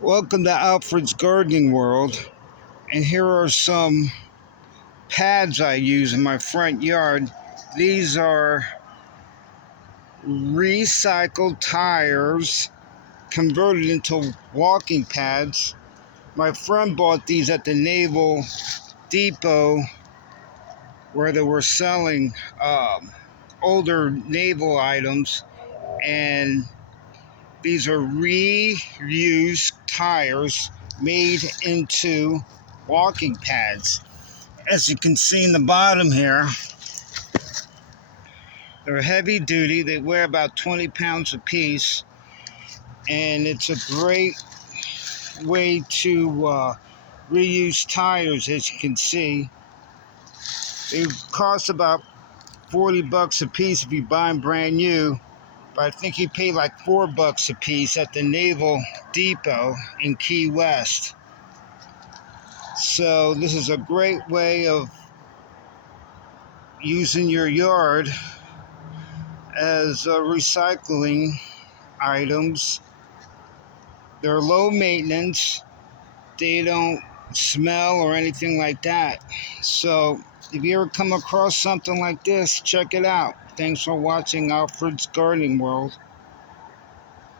Welcome to Alfred's Gardening World, and here are some pads I use in my front yard. These are recycled tires converted into walking pads. My friend bought these at the Naval Depot where they were selling older naval items, and these are reused tires made into walking pads. As you can see in the bottom here, they're heavy duty. They weigh about 20 pounds a piece, and it's a great way to reuse tires. As you can see, they cost about 40 bucks a piece if you buy them brand new, but I think you pay like $4 a piece at the Naval Depot in Key West. So this is a great way of using your yard as recycling items. They're low maintenance. They don't smell or anything like that. So if you ever come across something like this, check it out. Thanks for watching Alfred's Gardening World.